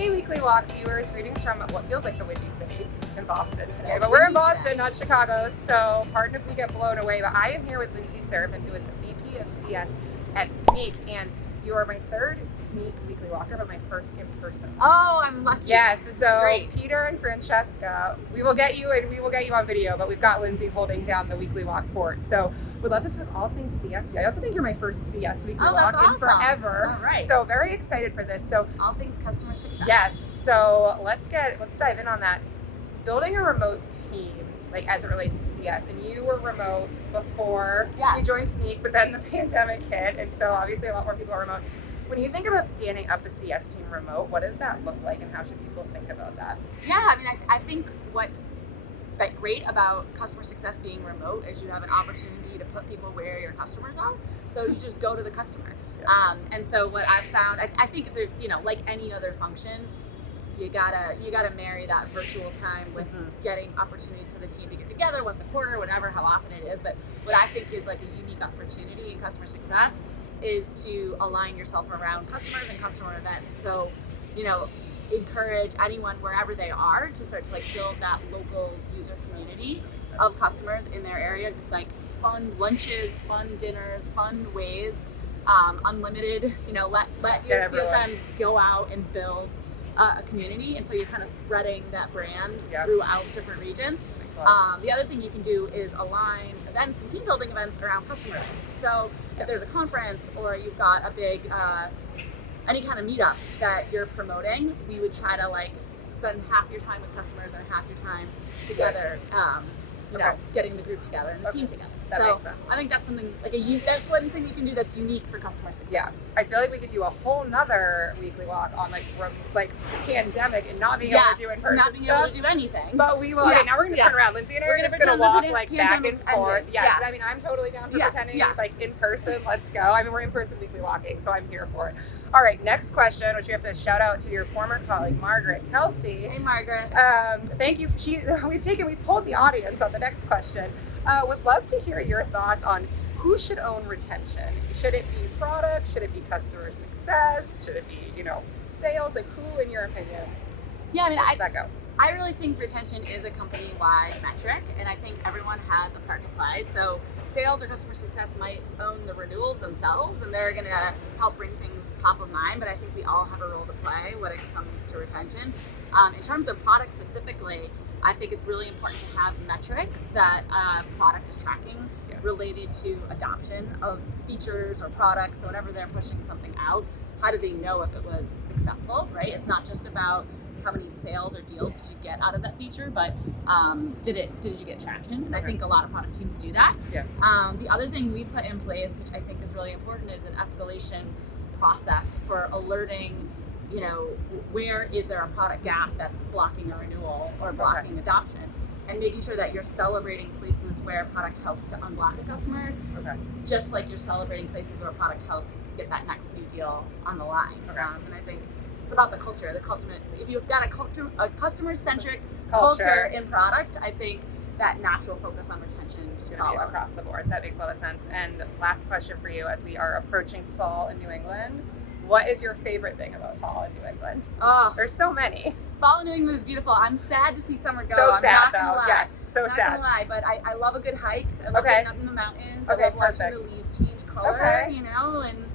Hey, Weekly Walk viewers, greetings from what feels like the Windy City in Boston today. But we're in Boston, not Chicago, so pardon if we get blown away. But I am here with Lindsay Serafin, who is VP of CS at Snyk, and you are my third Snyk Weekly Walker, but my first in person. Oh, I'm lucky. Yes, this so is great. Peter and Francesca, we will get you and we will get you on video, but we've got Lindsay holding down the Weekly Walk fort. So we'd love to talk all things CS. I also think you're my first CS Weekly Walk that's in forever. All right. So very excited for this. So all things customer success. yes, so let's dive in on that. Building a remote team, like as it relates to CS, and you were remote before you joined Snyk, but then the pandemic hit, and so obviously a lot more people are remote. When you think about standing up a CS team remote, what does that look like, and how should people think about that? Yeah, I mean, I think what's great about customer success being remote is you have an opportunity to put people where your customers are. So you just go to the customer. Yeah. And so what I've found, I think there's, like any other function, you gotta marry that virtual time with getting opportunities for the team to get together once a quarter, whatever, how often it is. But what I think is like a unique opportunity in customer success is to align yourself around customers and customer events. So, encourage anyone wherever they are to start to build that local user community of customers in their area, like fun lunches, fun dinners, fun ways, unlimited, let your CSMs go out and build a community, and so you're kind of spreading that brand throughout different regions. The other thing you can do is align events and team building events around customer events. So if there's a conference or you've got a big any kind of meetup that you're promoting, we would try to spend half your time with customers and half your time together, getting the group together and the team together. That so makes sense. I think that's something that's one thing you can do that's unique for customer success. Yes, I feel like we could do a whole nother Weekly Walk on pandemic and not being able to do in person, not being able to do anything. But we will. Okay, now we're going to turn around. Lindsay and I are just going to walk back and forth. Yes, I mean, I'm totally down for pretending in person. Let's go. I mean, we're in person Weekly Walking, so I'm here for it. All right, next question, which we have to shout out to your former colleague Margaret Kelsey. Hey, Margaret. Thank you. We've polled the audience on the next question. Would love to hear your thoughts on who should own retention. Should it be product? Should it be customer success? Should it be, sales? Who, in your opinion? Yeah, I mean, where should that go? I really think retention is a company-wide metric, and I think everyone has a part to play. So sales or customer success might own the renewals themselves, and they're going to help bring things top of mind, but I think we all have a role to play when it comes to retention. In terms of product specifically, I think it's really important to have metrics that product is tracking related to adoption of features or products. So whenever they're pushing something out, how do they know if it was successful, right? It's not just about how many sales or deals did you get out of that feature, but did you get traction? And I think a lot of product teams do that. Yeah. The other thing we've put in place, which I think is really important, is an escalation process for alerting, where is there a product gap that's blocking a renewal or blocking adoption, and making sure that you're celebrating places where product helps to unblock a customer, just like you're celebrating places where product helps get that next new deal on the line. And I think it's about the culture. If you've got a customer-centric culture in product, I think that natural focus on retention just follows across the board. That makes a lot of sense. And last question for you, as we are approaching fall in New England, what is your favorite thing about fall in New England? Oh, there's so many. Fall in New England is beautiful. I'm sad to see summer go. So I'm sad, not gonna though. lie. Yes, so not sad. Gonna lie, but I love a good hike. I love getting up in the mountains. I love watching the leaves change color. And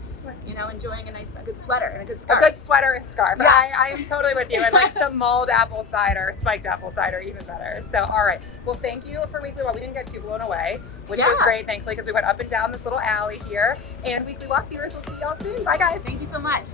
enjoying a good sweater and a good scarf. A good sweater and scarf. Yeah. I am totally with you. And some mulled apple cider, spiked apple cider, even better. So, all right. Well, thank you for Weekly Walk. We didn't get too blown away, which was great, thankfully, because we went up and down this little alley here. And Weekly Walk viewers, we'll see y'all soon. Bye, guys. Thank you so much.